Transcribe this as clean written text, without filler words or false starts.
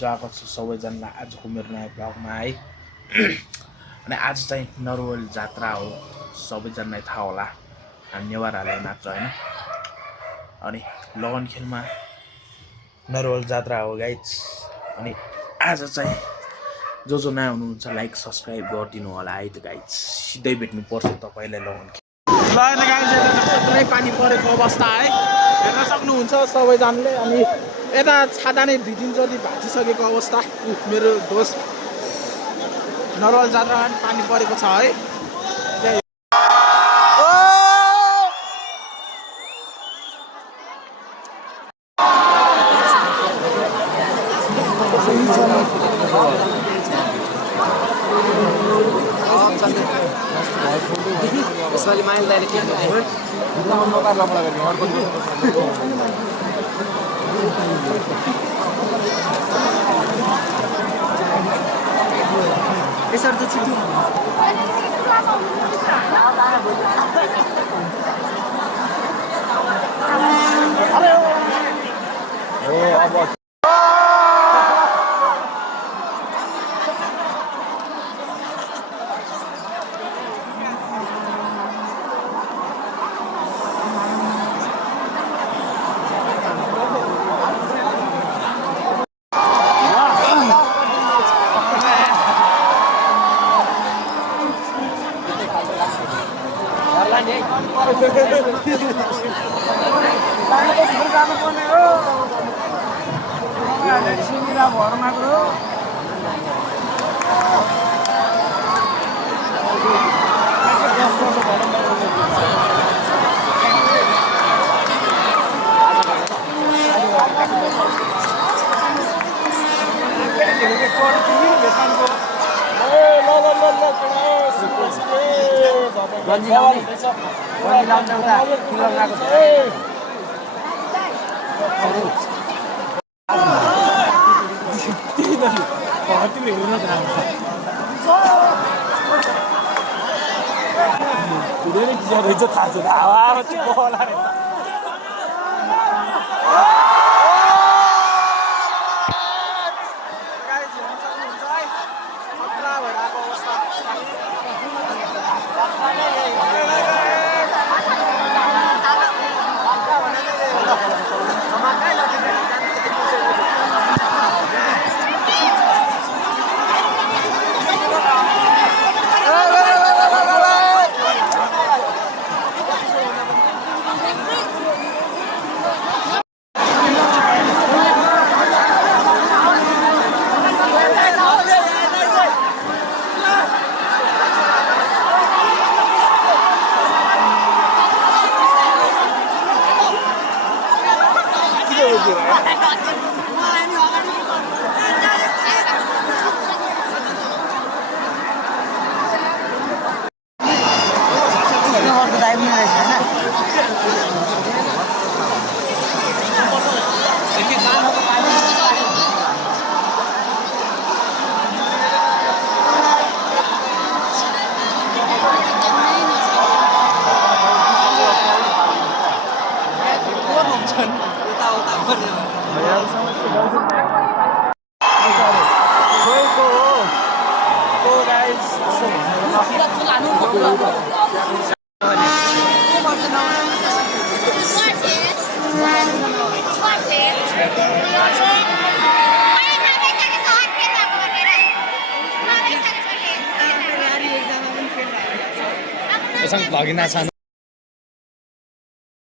स्वागत छ सबैजनालाई आजको मेरो नयाँ ब्लगमा है। अनि आज चाहिँ नरवल जात्रा हो, सबैजनालाई थाहा होला, नेवार हालेर नाच्छ हैन। अनि लगन खेलमा नरवल जात्रा हो गाइज। अनि आज चाहिँ जो नयाँ हुनुहुन्छ लाइक सब्सक्राइब गरिदिनु होला है त गाइज। सिधै भेट्नु पर्छ तपाईलाई लगन खेल। ल गाइज यता पानी परेको अवस्था है, हेर्न सक्नुहुन्छ सबैजनाले। अनि यता छाता नै 2 दिन जति भाँचिसकेको अवस्था। मेरो दोस्त नरवल जात्रामा पानी परेको छ है। यसपालि माइल दाइले के भन्यो नकार लपडा गर्ने अर्को यसरी त छिटो अब गन्जी लाउने एउटा किलर लगाएको छ। थाहा छ हावा Isang vlogin na sana.